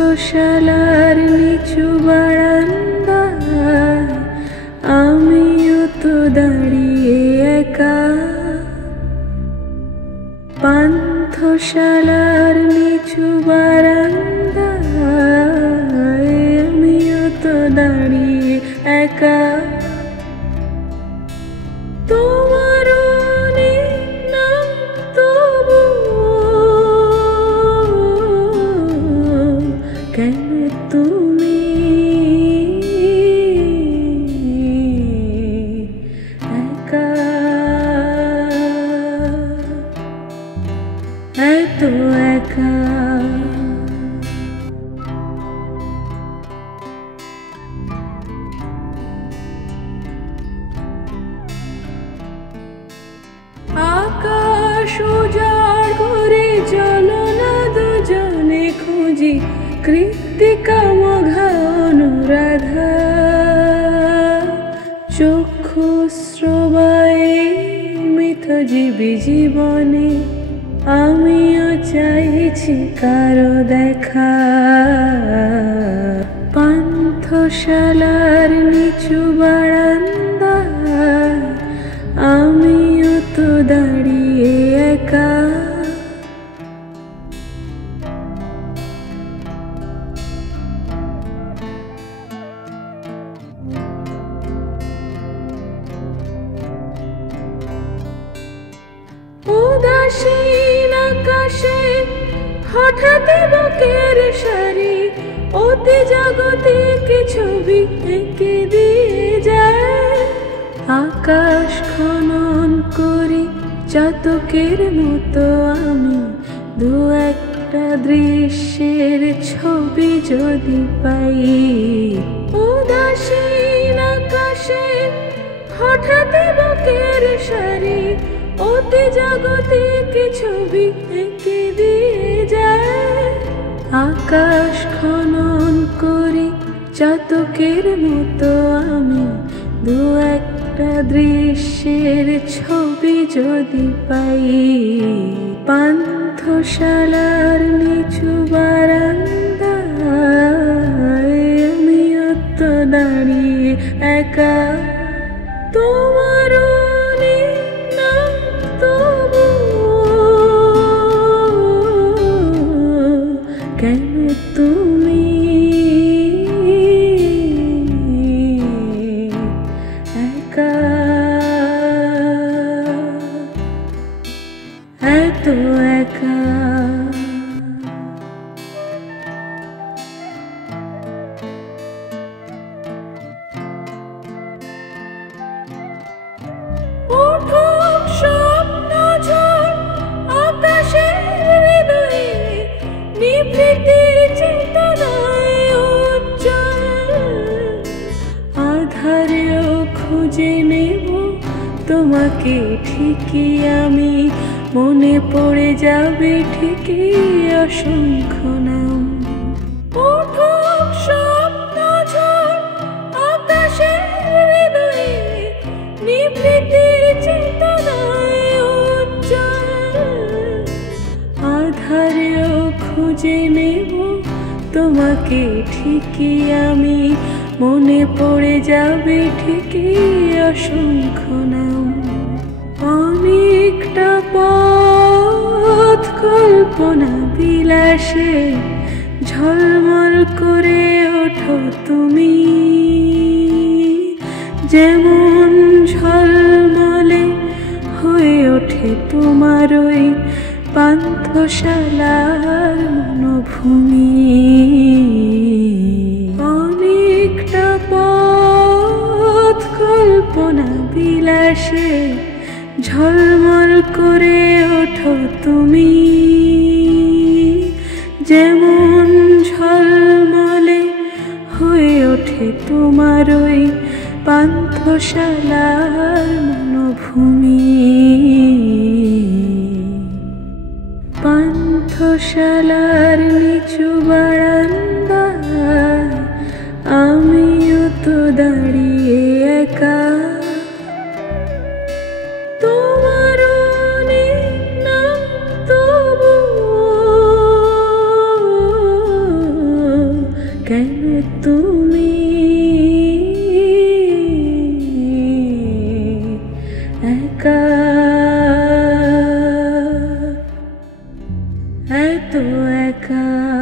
পান্থশালার নিচু বারান্দায় আমিও তো দাঁড়িয়ে একা। পান্থশালার নিচু বারান্দায় আমিও তো দাঁড়িয়ে একা। তোমারও নাম তবু কেন তুমি একা, এত একা। আকাশ উজাড় করে চলো না দুজনে খুঁজি কৃত্তিকা মঘা অনুরাধা। চক্ষু শ্রবায়ে মিথজীবী জীবনে আমিও চাইছি কারো দেখা। পান্থশালার নিচু বারান্দায় আমিও তো দাঁড়িয়ে একা। উদাসীন আকাশে হঠাৎ বুকের সারি অতি জাগতিক ছবি এঁকে দিয়ে যায়। আকাশ খনন করি চাতকের মতো আমি দু একটা দৃশ্যের ছবি যদি পাই। উদাসীন আকাশে হঠাৎ বুকের সারি অতি জাগতিক ছবি এঁকে দিয়ে যায়। আকাশ খনন করি চাতকের মতো আমি দু একটা দৃশ্যের ছবি যদি পাই। পান্থশালার নিচু বারান্দায় আমিও তো দাঁড়িয়ে একা। তোমারও নাম তবু কেন তুমি একা, এত একা। উঠুক স্বপ্ন ঝড় আকাশের হৃদয়ে নিভৃতির চেতনায় উজ্জ্বল। আধারেও খুঁজে নেব তোমাকে ঠিকই আমি, মনে পড়ে যাবে ঠিকই অসংখ্য নাম। উঠুক স্বপ্ন ঝড় আকাশের হৃদয়ে নিভৃতির চেতনায় উজ্জ্বল। আধারেও খুঁজে নেব তোমাকে ঠিকই আমি, মনে পড়ে যাবে ঠিকই অসংখ্য নাম। অনেকটা পথ কল্পনা বিলাসে ঝলমল করে ওঠো তুমি, যেমন ঝলমলে হয়ে ওঠে তোমার ওই পান্থশালার মনোভূমি। অনেকটা পথ কল্পনা বিলাসে ঝলমল করে ওঠো তুমি, যেমন ঝলমলে হয়ে ওঠে তোমার ওই পান্থশালার মনোভূমি। পান্থশালার নিচু বারান্দায় আমিও তো দাঁড়িয়ে একা। একা।